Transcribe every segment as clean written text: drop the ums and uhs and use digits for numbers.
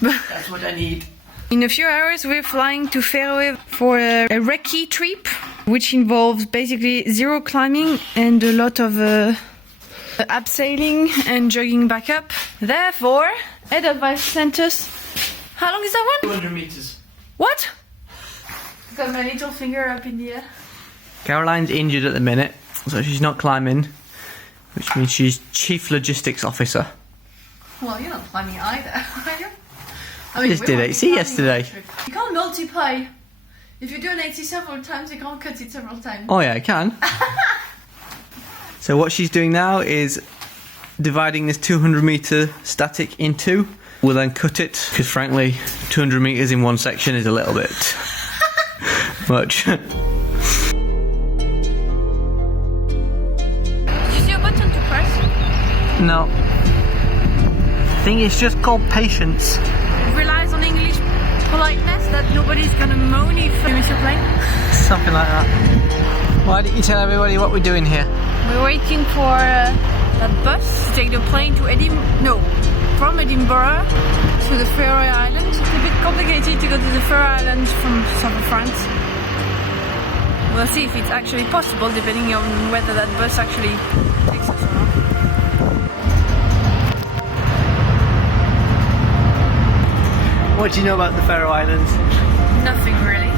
That's what I need. In a few hours we're flying to Faroe for a recce trip, which involves basically zero climbing and a lot of abseiling and jogging back up. Therefore, Edelweiss sent us... How long is that one? 200 meters. What? Got my little finger up in the air. Caroline's injured at the minute, so she's not climbing, which means she's Chief Logistics Officer. Well, you're not climbing either, are you? I mean, Just did it. See yesterday. You can't multiply. If you do an 80 several times, you can't cut it several times. Oh yeah, I can. So what she's doing now is dividing this 200 meter static in two. We'll then cut it, because frankly, 200 meters in one section is a little bit much. Did you see a button to press? No. I think it's just called patience. Relies on English politeness that nobody's gonna moan if you miss your plane. Something like that. Why didn't you tell everybody what we're doing here? We're waiting for a bus to take the plane to from Edinburgh to the Faroe Islands. It's a bit complicated to go to the Faroe Islands from south of France. We'll see if it's actually possible, depending on whether that bus actually takes us or not. What do you know about the Faroe Islands? Nothing really.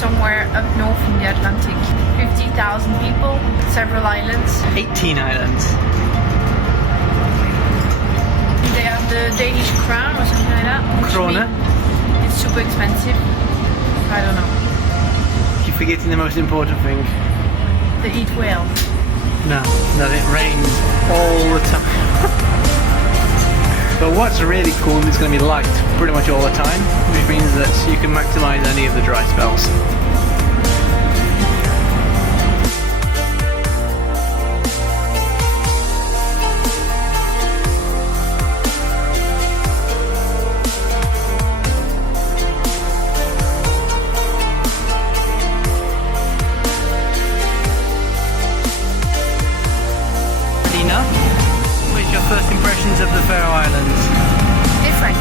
Somewhere up north in the Atlantic. 50,000 people, several islands. 18 islands. They have the Danish crown or something like that. Krona? It's super expensive. I don't know. You're forgetting the most important thing. They eat well. No, that it rains all the time. But what's really cool is it's going to be light pretty much all the time, which means that you can maximise any of the dry spells. What is your first impressions of the Faroe Islands? Different.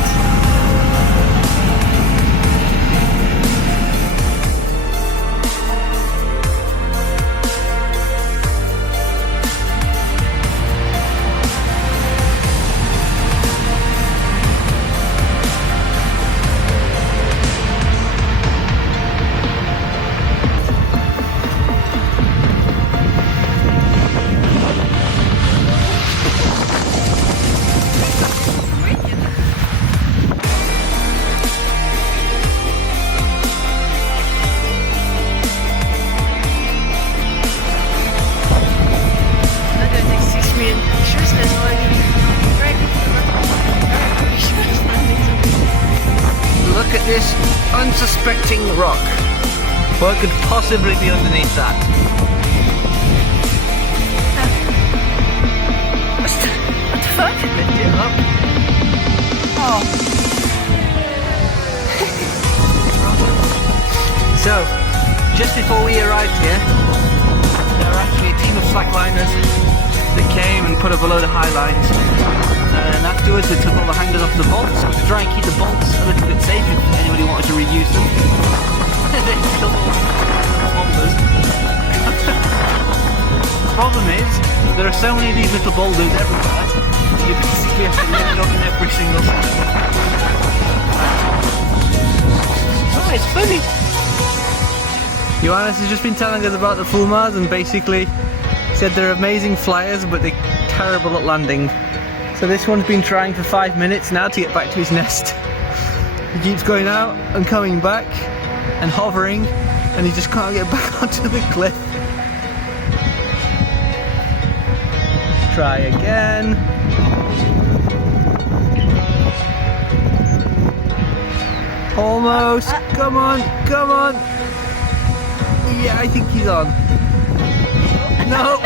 Look at this unsuspecting rock. What could possibly be underneath that? What the fuck? Lift it up. Oh. So, just before we arrived here, there were actually a team of slackliners that came and put up a load of high lines. And afterwards they took all the hangers off the bolts to try and keep the bolts a little bit safe if anybody wanted to reuse them. They killed all the boulders. The problem is, there are so many of these little boulders everywhere, you basically have to lift up every single time. Oh, it's funny! Jóhannus has just been telling us about the fulmars and basically said they're amazing flyers but they're terrible at landing. So this one's been trying for 5 minutes now to get back to his nest. He keeps going out and coming back and hovering and he just can't get back onto the cliff. Try again. Almost. Come on, come on. Yeah, I think he's on. No.